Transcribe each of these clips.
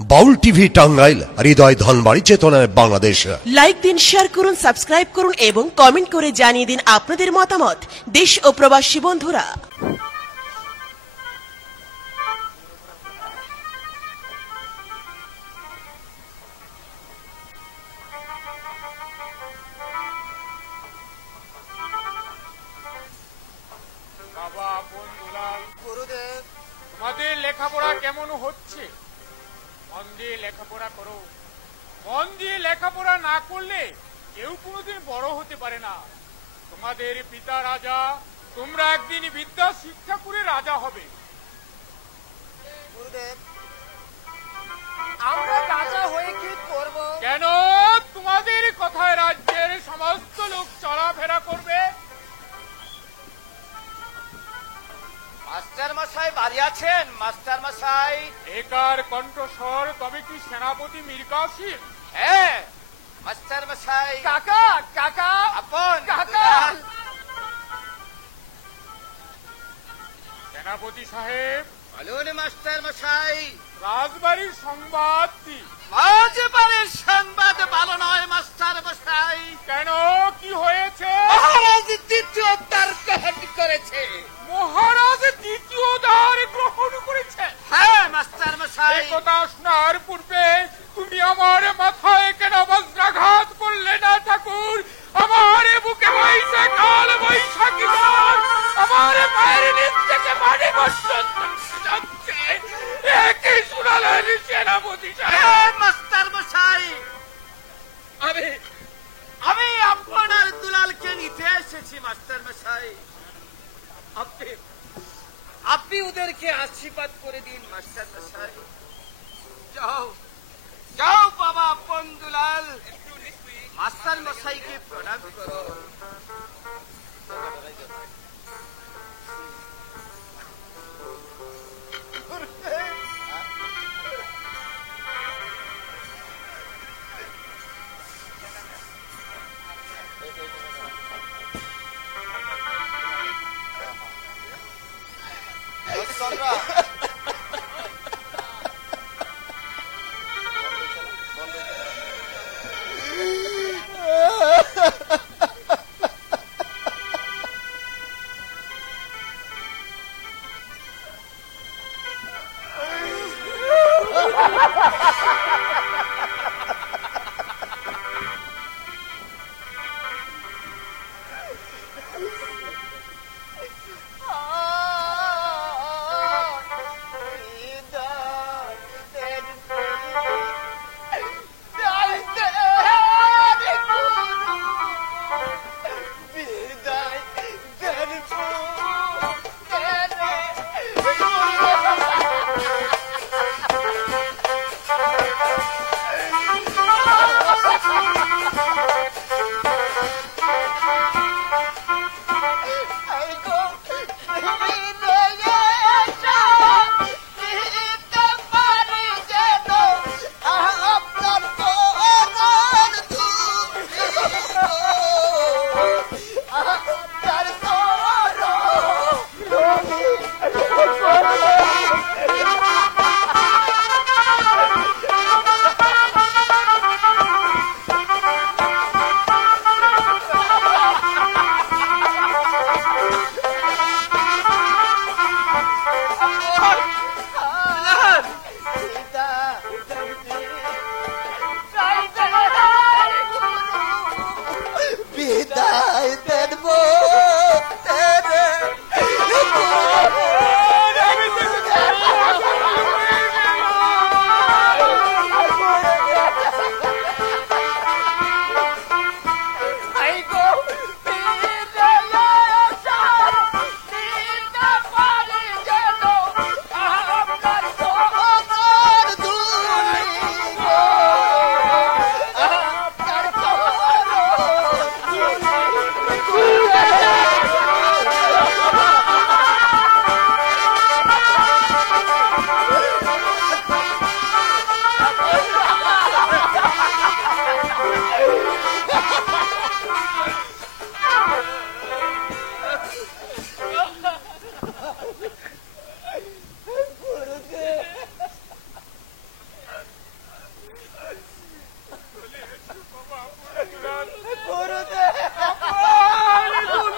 বাউল TV Tangail, হৃদয় ধনবাড়ি, চেতনায় Bangladesh. Like দিন, share করুন, সাবস্ক্রাইব করুন এবং কমেন্ট করে জানিয়ে দিন আপনাদের মতামত। দেশ ও প্রবাসী বন্ধুরা, বাবা বন্ধুলাল, গুরুদেব, তোমাদের লেখাপড়া কেমন হচ্ছে? মন দিয়ে লেখাপড়া করো। মন দিয়ে লেখাপড়া না করলে কেউ কোনোদিন বড় হতে পারে না। তোমাদের পিতা রাজা, তোমরা একদিন বিদ্যা শিক্ষা করে রাজা হবে। গুরুদেব, আমরা রাজা হয়ে কি করব? কেন? তোমাদের কথায় রাজ্যের সমস্ত লোক চলাফেরা করবে। মাস্টার মশাই বাড়ি আছেন? মাস্টার মশাই। একার কণ্ঠস্বর, তবে কি সেনাপতি মীর কাসিম? হ্যাঁ মাস্টার মশাই। কাকা, কাকা, আপন কাকা। দুলাল। সেনাপতি সাহেব, বলুন মাস্টার মশাই। রাজবাড়ির সংবাদ কি? রাজবাড়ির সংবাদ ভালো নয় মাস্টার মশাই। কেন, কি হয়েছে? মহারাজ দ্বিতীয় দ্বার গ্রহণ করেছে। মহারাজ দ্বিতীয় দ্বার গ্রহণ করেছে? হ্যাঁ মাস্টার মশাই। এই কথা শোনার পূর্বে তুমি আমার মাথায় কেন বজ্রাঘাত করলে না ঠাকুর? আমার বুকে বইছে কাল বৈশাখী ঝড়, আমার পায়ের নিচ থেকে মাটি পর্যন্ত যাচ্ছে। একই শুনালেন সেনাপতি সাহেব? হ্যাঁ মাস্টার মশাই। আমি আপনার দুলালকে নিতে এসেছি মাস্টার মশাই। আপনি ওদেরকে আশীর্বাদ করে দিন মাস্টার মশাই। যাও যাও বাবা আপন দুলাল, মাস্টার মশাইকে প্রণাম করো। চলে এসো বাবা বন্ধুলাল। গুরুদেব আপন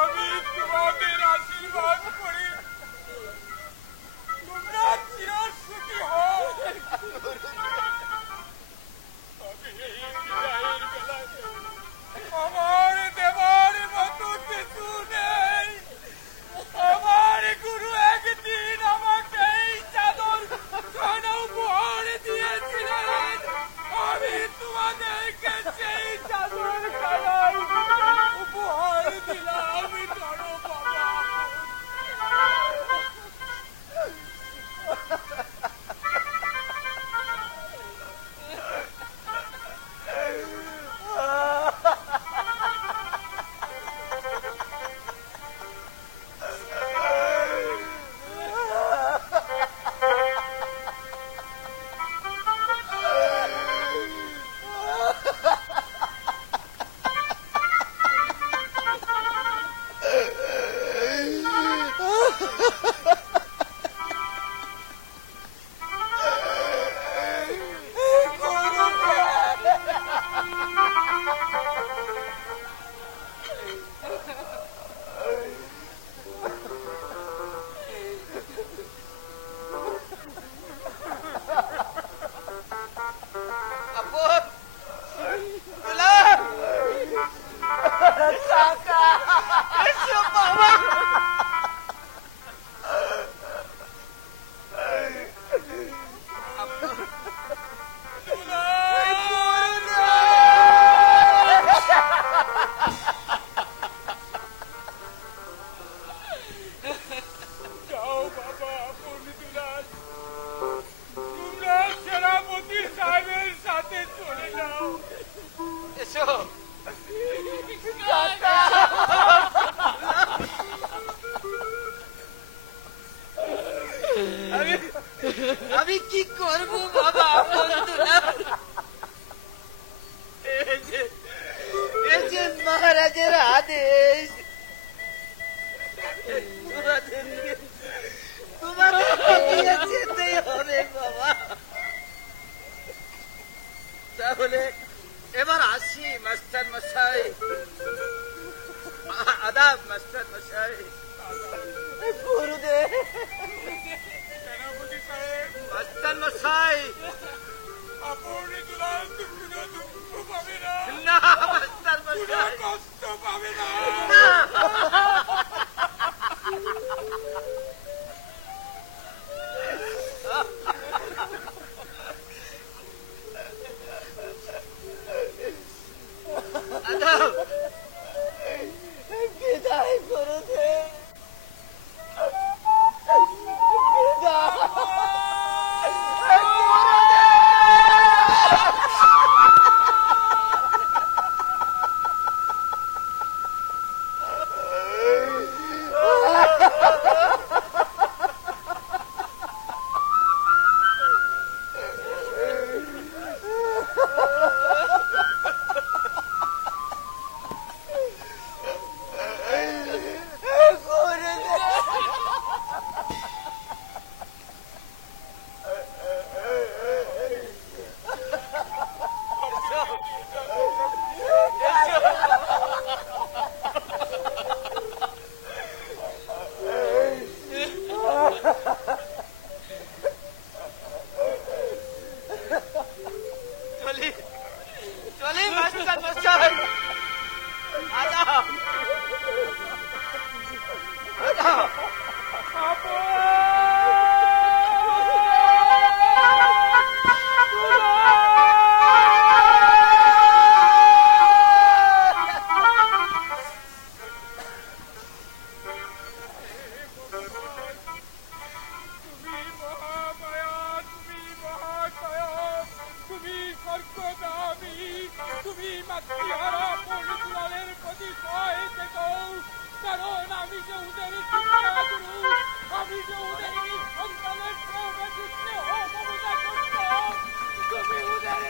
আমি তোমাদের আশীর্বাদ করি তোমরা চিরসুখী হও। তবে এই বিদায়ের বেলায় আমার দেবার মতো কিছু নেই। আমার গুরু একদিন আমাকে এই চাদর খানা উপহার দিয়েছিলেন। আমি তোমাদেরকে সেই চাদর খানাই উপহার দিলাম। ধরো বাবা। আপন দুলাল কাকা এসো বাবা। যাও বাবা বন্ধুলাল, তোমরা সেনাপতি সাহেবের সাথে চলে যাও। এসো আমি কি করব বাবা বন্ধুলাল? এই যে মহারাজের আদেশ, তোমাদেরকে নিয়ে যেতেই হবে বাবা। তাহলে এবার আসি মাস্টার মশাই। আদাব মাস্টার মশাই। গুরুদেব সেনাপতি সাহেব, মাস্টার মশাই। আপনি দুলাল কোনো দুঃখ পাবে না, না মাস্টার কোনো মশাই কষ্ট পাবে না। আদাব বিদায় গুরুদেব।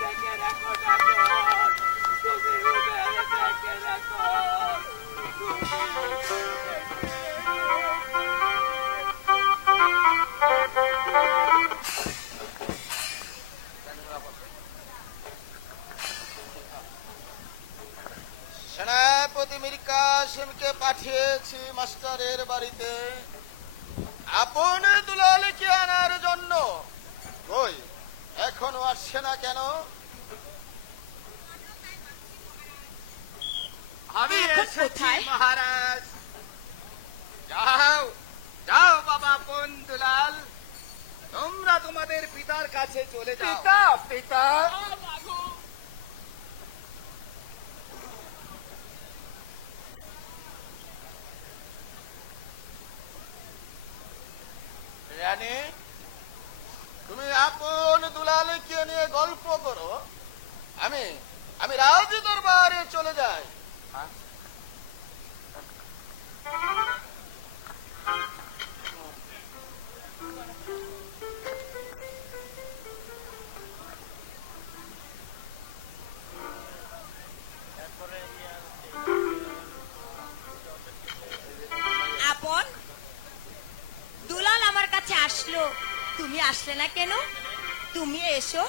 দেখে রাখো মীর কাসেমকে পাঠিয়েছি মাস্টারের বাড়িতে আপন দুলালকে আনার জন্য। কই এখনো আসছে না কেন? আমি এখন এসেছি কোথায়? মহারাজ। যাও যাও বাবা আপন দুলাল, তোমরা তোমাদের পিতার কাছে চলে যাও। পিতা পিতা রানী, তুমি আপন দুলালকে নিয়ে গল্প করো, আমি আমি রাজ দরবারে চলে যাই। আপন দুলাল আমার কাছে আসলো, তুমি আসলে না কেন? তুমি এসো।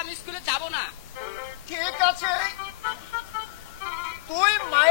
আমি স্কুলে যাব না। ঠিক আছে, তুই মায়ের